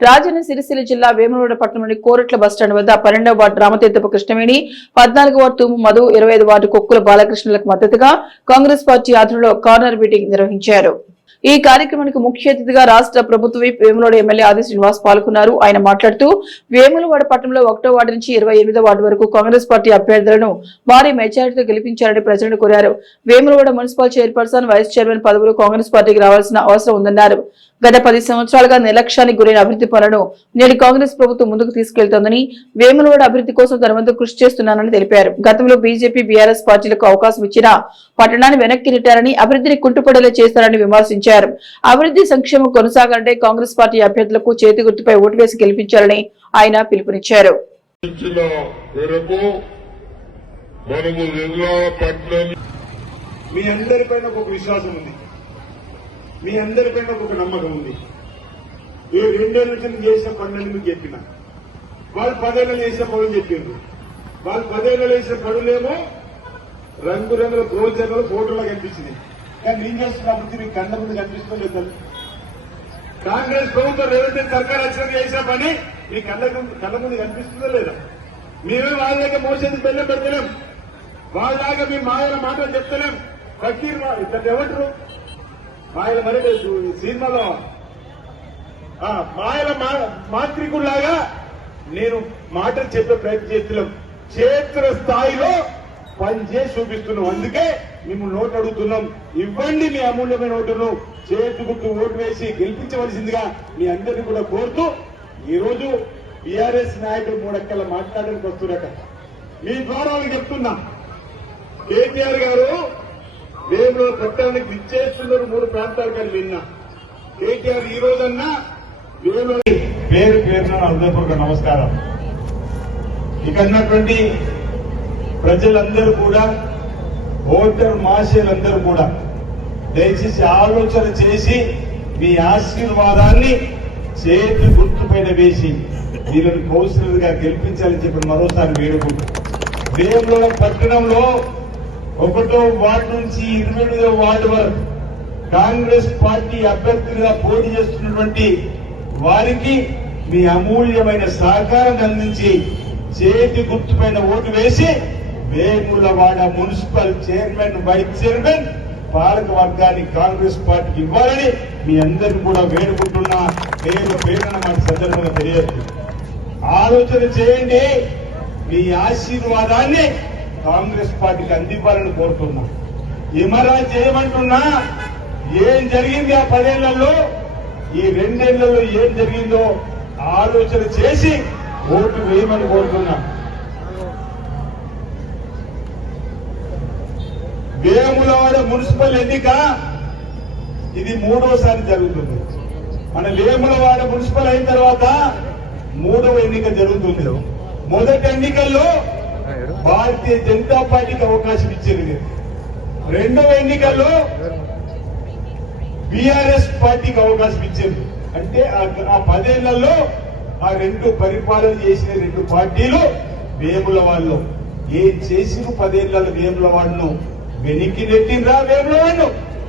రాజన్న సిరిసిల్ల జిల్లా వేములవాడ పట్టణంలోని కోరట్ల బస్టాండ్ వద్ద పన్నెండవ వార్డు రామతీర్థపు కృష్ణవేణి పద్నాలుగు వార్డు తుమ్ము మధు ఇరవై ఐదు వార్డు కొక్కుల బాలకృష్ణులకు మద్దతుగా కాంగ్రెస్ పార్టీ ఆధ్వర్యంలో కార్నర్ మీటింగ్ నిర్వహించారు. ఈ కార్యక్రమానికి ముఖ్య అతిథిగా రాష్ట్ర ప్రభుత్వ విప్ వేములవాడ ఎమ్మెల్యే ఆది శ్రీనివాస్ పాల్గొన్నారు. ఆయన మాట్లాడుతూ వేములవాడ పట్టణంలో ఒకటో వార్డు నుంచి ఇరవై ఎనిమిదో వార్డు వరకు కాంగ్రెస్ పార్టీ అభ్యర్థులను భారీ మెజారిటీతో గెలిపించాలని ప్రజలను కోరారు. Vemulawada municipal chairperson vice chairman పదవులు కాంగ్రెస్ పార్టీకి రావాల్సిన అవసరం ఉందన్నారు. గత పది సంవత్సరాలుగా నిర్లక్ష్యానికి గురైన అభివృద్ధి పనులను నేడు కాంగ్రెస్ ప్రభుత్వం ముందుకు తీసుకెళ్తోందని వేములవాడ అభివృద్ధి కోసం తన వంతు కృషి చేస్తున్నానని తెలిపారు. గతంలో బీజేపీ బీఆర్ఎస్ పార్టీలకు అవకాశం ఇచ్చినా పట్టణాన్ని వెనక్కి నెట్టారని అభివృద్ధిని కుంటుపడేలా చేస్తారని విమర్శించారు. అభివృద్ధి సంక్షేమం కొనసాగాలంటే కాంగ్రెస్ పార్టీ అభ్యర్థులకు చేతి గుర్తుపై ఓటు వేసి గెలిపించాలని ఆయన పిలుపునిచ్చారు. మీ అందరిపైన ఒక విశ్వాసం ఉంది. మీ అందరిపైన ఒక నమ్మకం ఉంది. ఈ రెండేళ్ళ నుంచి నేను చేసిన పనులని మీకు చెప్పిన. వాళ్ళు పదేళ్ళు చేసిన పనులు చెప్పిండ్రు వాళ్ళు పదేళ్ళు చేసిన పనులేమో రంగురంగుల ప్రోత్సాహాలు ఫోటోలో కనిపించింది కానీ నేను చేస్తున్న అభివృద్ధి మీకు కళ్ళ ముందు కనిపిస్తుందో లేదు కాంగ్రెస్ ప్రభుత్వం రేవంత్ రెడ్డి సర్కార్ వచ్చిన చేసిన పని మీ కళ్ళ కళ్ళ ముందు కనిపిస్తుందో లేదా. మేమే వాళ్ళ దగ్గర మోసేది బెల్లం పెడతలేం. వాళ్ళలాగా మీ మాయల మాటలు చెప్తలేం. ఫకీర్ మా- ఇక్కడ ఎవరు? మాయల మరి సినిమాలో. ఆ, మాయల మా- మాంత్రికుల్లాగా నేను మాటలు చెప్పే ప్రయత్నం చేస్తున్నాం. క్షేత్ర పని చేసి చూపిస్తున్నాం అందుకే మేము నోటు అడుగుతున్నాం. ఇవ్వండి మీ అమూల్యమైన ఓటును. చేతి గుర్తు ఓటు వేసి గెలిపించవలసిందిగా మీ అందరినీ కూడా కోరుతూ ఈ రోజు బీఆర్ఎస్ నాయకులు మూడక్కల మాట్లాడడానికి వస్తున్నట మీ ద్వారా వాళ్ళకి చెప్తున్నా. కేటీఆర్ గారు వేములో పెట్టడానికి విచ్చేస్తున్నారు మూడు ప్రాంతాలు కానీ విన్నా కేటీఆర్ ఈ రోజన్నా వేములో పేరు పేరున హృదయపూర్వక నమస్కారం. ఇక అన్నటువంటి ప్రజలందరూ కూడా ఓటర్ మాషేలందరూ కూడా దయచేసి ఆలోచన చేసి మీ ఆశీర్వాదాన్ని చేతి గుర్తుపైన వేసి వీళ్ళని కౌన్సిలర్ గెలిపించాలని చెప్పి మరోసారి వేడుకుంటున్నాం. వేముల పట్టణంలో ఒకటో వార్డు నుంచి ఇరవై ఎనిమిదో వార్డు వరకు కాంగ్రెస్ పార్టీ అభ్యర్థులుగా పోటీ చేస్తున్నటువంటి వారికి మీ అమూల్యమైన సహకారం అందించి చేతి గుర్తుపైన ఓటు వేసి Vemulawada municipal chairman vice chairman పాలక వర్గానికి కాంగ్రెస్ పార్టీకి ఇవ్వాలని మీ అందరిని కూడా వేడుకుంటున్నా. పేరు పేరున మాకు సందర్భంగా తెలియదు ఆలోచన చేయండి. మీ ఆశీర్వాదాన్ని కాంగ్రెస్ పార్టీకి అందివ్వాలని కోరుతున్నా. ఇమరా చేయమంటున్నా? ఏం జరిగింది ఆ పదేళ్ళలో? ఈ రెండేళ్ళలో ఏం జరిగిందో ఆలోచన చేసి ఓటు వేయమని కోరుతున్నా. వేములవాడ మున్సిపల్ ఎన్నిక ఇది మూడోసారి జరుగుతుంది. మన వేములవాడ మున్సిపల్ అయిన తర్వాత మూడవ ఎన్నిక జరుగుతుంది. మొదటి ఎన్నికల్లో భారతీయ జనతా పార్టీకి అవకాశం ఇచ్చింది రెండవ ఎన్నికల్లో బీఆర్ఎస్ పార్టీకి అవకాశం ఇచ్చింది. అంటే ఆ- పదేళ్ళలో ఆ రెండు పరిపాలన చేసిన రెండు పార్టీలు వేముల వాళ్ళు ఏం చేసిన పదేళ్ళలో వేముల వాళ్ళను వెనక్కి నెట్టిందా వేముల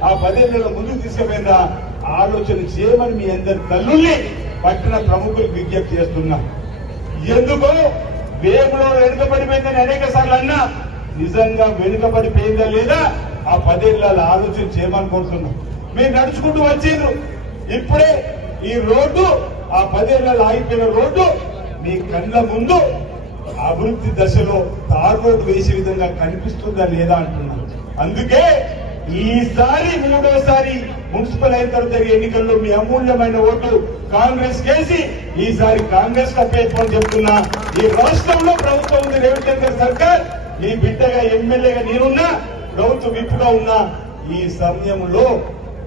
ఆ పదేళ్ళలో ముందుకు తీసుకుపోయిందా ఆలోచన చేయమని మీ అందరి తల్లుల్ని పట్టణ ప్రముఖులకు విజ్ఞప్తి చేస్తున్నా. ఎందుకో వేములో వెనుకబడిపోయిందని అనేక సార్లు అన్నా నిజంగా వెనుకబడిపోయిందా లేదా ఆ పదేళ్ళ ఆలోచన చేయమని కోరుతున్నాం. మీరు నడుచుకుంటూ వచ్చిండ్రు ఇప్పుడే ఈ రోడ్డు ఆ పదేళ్ళ ఆగిపోయిన రోడ్డు మీ కళ్ళ ముందు అభివృద్ధి దశలో తార్ రోడ్డు వేసే విధంగా కనిపిస్తుందా లేదా అంటున్నారు అందుకే ఈసారి మూడోసారి మున్సిపల్ అయిన తర్వాత ఎన్నికల్లో మీ అమూల్యమైన ఓట్లు కాంగ్రెస్ కేసి ఈసారి కాంగ్రెస్ కప్పేసుకోని చెప్తున్నా. ఈ రాష్ట్రంలో ప్రభుత్వం ఉంది రేవంత్ రెడ్డి సర్కార్. నీ బిడ్డగా ఎమ్మెల్యేగా నేనున్నా ప్రభుత్వ విప్పుగా ఉన్నా ఈ సమయంలో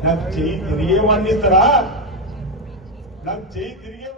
నాకు చెయ్యి తిరిగేవాడిని ఇస్తారా? నాకు చెయ్యి తిరిగే